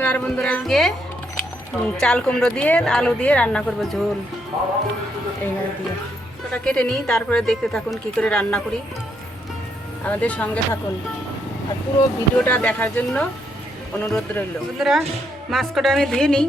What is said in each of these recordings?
নমস্কার বন্ধুরা, আজকে চাল কুমড়ো দিয়ে আলু দিয়ে রান্না করব ঝোল। এইভাবে দিয়ে ওটা কেটে নিই, তারপরে দেখতে থাকুন কি করে রান্না করি। আমাদের সঙ্গে থাকুন আর পুরো ভিডিওটা দেখার জন্য অনুরোধ রইল। বন্ধুরা, মাছ কটা আমি ধুয়ে নিই।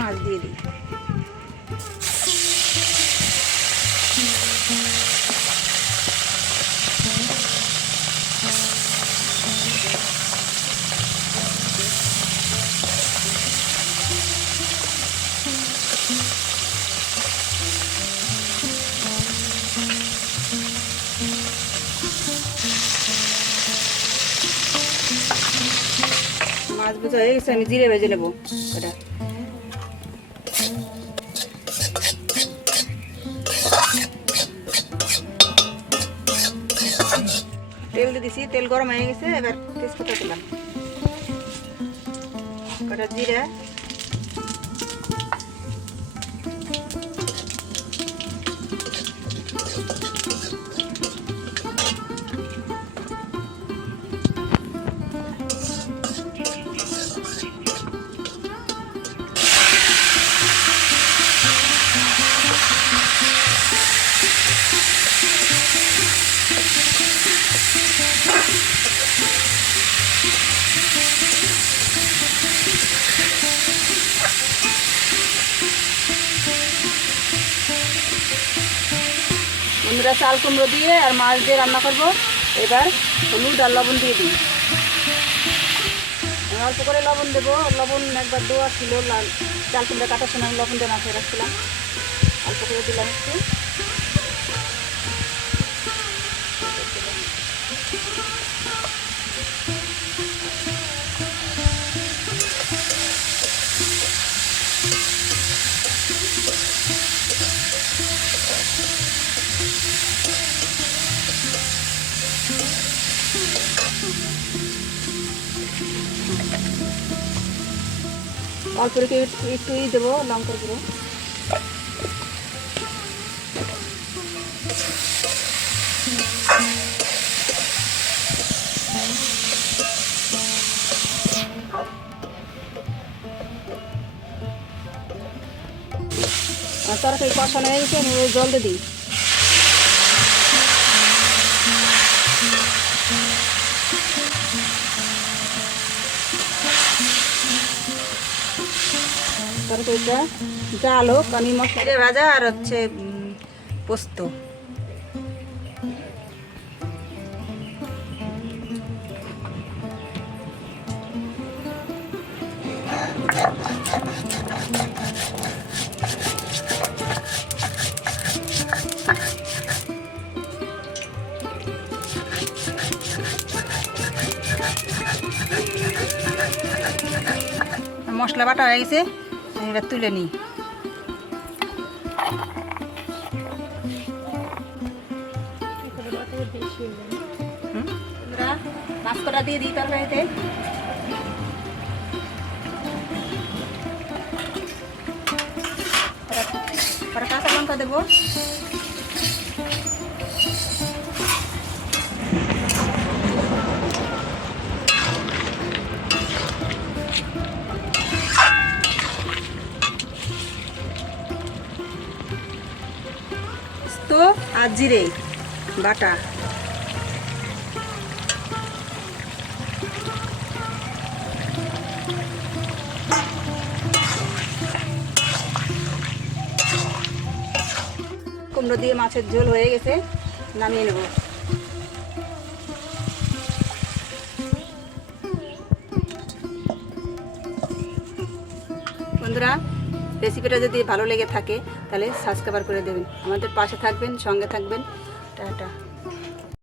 মাছ দিয়ে দিই। মাছ ভাজা হয়ে গেছে, আমি জিরে ভেজে নেবো। ওটা তেল দিয়ে দিছি, তেল গরম হয়ে গেছে। এবার তেজপাতা দিলাম, কটা জিরা, বন্ধুরা চাল কুমড়ো দিয়ে আর মাছ দিয়ে রান্না করব। এবার হলুদ আর লবণ দিয়ে দিই। অল্প করে লবণ দেবো। লবণ একবার দেওয়া ছিল, চাল কুমড়ো কাটার সময় আমি লবণ দিয়ে মাখিয়ে রাখছিলাম। অল্প করে দিলাম একটু। অল্প রেখে একটু দেবো লঙ্কার গুঁড়ো। তরকারি কষানো হয়ে গেছে, আমি জল দিয়ে দিই। তরকারিটা জাল হোক, আমি মশলা ভাজা আর হচ্ছে পোস্ত। মশলা বাটা হয়ে গেছে, এবার তুলে নিই। মাছ কটা দিয়ে দিই তরকারিতে। কাঁচা লঙ্কা দেবো। তো আর জিরে বাটা, কুমড়ো দিয়ে মাছের ঝোল হয়ে গেছে, নামিয়ে নেব। বন্ধুরা, রেসিপিটা যদি ভালো লেগে থাকে তাহলে সাবস্ক্রাইব করে দেবেন, আমাদের পাশে থাকবেন, সঙ্গে থাকবেন। টাটা।